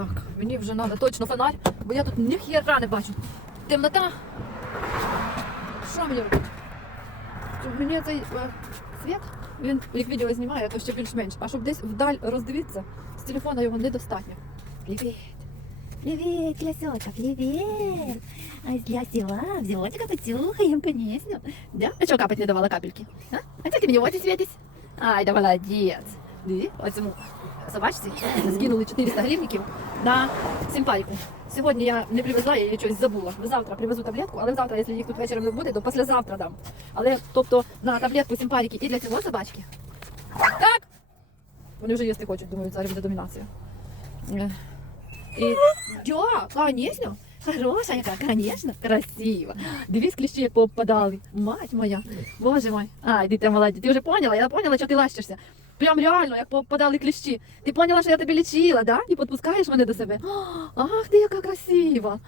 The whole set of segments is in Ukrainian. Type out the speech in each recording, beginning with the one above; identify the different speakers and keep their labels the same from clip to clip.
Speaker 1: Так, мені вже треба точно фонарь, бо я тут ні хіра не бачу. Темнота. Що мені робити? Щоб мені цей е, світ, він як відео знімає, то ще більш-менш. А щоб десь вдаль роздивитися, з телефона його недостатньо. Привіт.
Speaker 2: Привет, Лясёта, привет! А из Лясева взялотика потюхаем, конечно.
Speaker 1: Да? А чого капать не давала капельки? А? А тільки мені в очі світись? Ай, да молодець. Диви, ось цьому собачці скинули 400 гривників на симпайку. Сьогодні я не привезла, я її щось забула. Завтра привезу таблетку, але завтра, якщо їх тут вечором не буде, то післязавтра дам. Але тобто на таблетку симпарики і для цього собачки. Так! Вони вже їсти хочуть, думаю, зараз буде домінація. Е, І... Да, конечно. Хороша яка, конечно, красива. Дивись, кліщі як попадали. Мать моя, боже мой. Ай, дитя молоді, ти вже поняла? Я поняла, що ти лащишся. Прям реально, як попадали кліщі. Ти поняла, що я тебе лічила, да? І підпускаєш мене до себе. Ах, ти яка красива.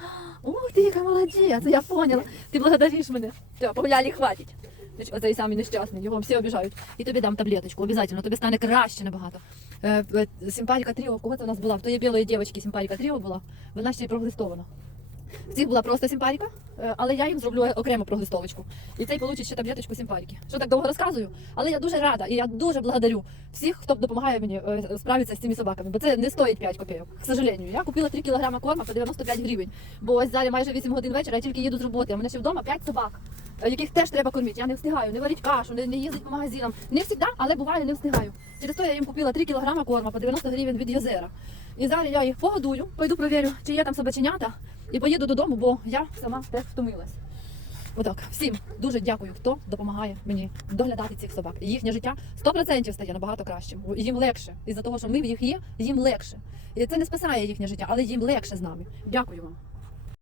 Speaker 1: Ух, ти яка молодець, я поняла. Ти благодариш мене. Все, погуляли, хватить. Оцей самий нещасний, його всі обіжають. І тобі дам таблеточку, обов'язково, тобі стане краще набагато. Е, е, Симпатика Тріо, кого це у нас була? В тої білої дівчинки Симпатика Тріо була, вона ще й проглистована. В цих була просто симпаріка, е, але я їм зроблю окремо проглистовочку. І цей получить ще таблеточку симпаріки. Що так довго розказую? Але я дуже рада і я дуже благодарю всіх, хто допомагає мені е, справитися з цими собаками, бо це не стоїть 5 копійок. К сожалению, я купила 3 кілограма корма по 95 гривень. Бо ось зараз майже 8 годин вечора, я тільки їду з роботи. А мене ще вдома 5 собак. е, Яких теж треба кормити. Я не встигаю, не варить кашу, не, не їздить по магазинам. Не завжди, але буває, не встигаю. Через то я їм купила 3 кілограма корма по 90 гривень від Йозера. І зараз я їх погодую, пойду провірю, чи є там собаченята, і поїду додому, бо я сама теж втомилась. Отак, всім дуже дякую, хто допомагає мені доглядати цих собак. Їхнє життя 100% стає набагато кращим. Їм легше. Із-за того, що ми в їх є, їм легше. І це не спасає їхнє життя, але їм легше з нами. Дякую вам.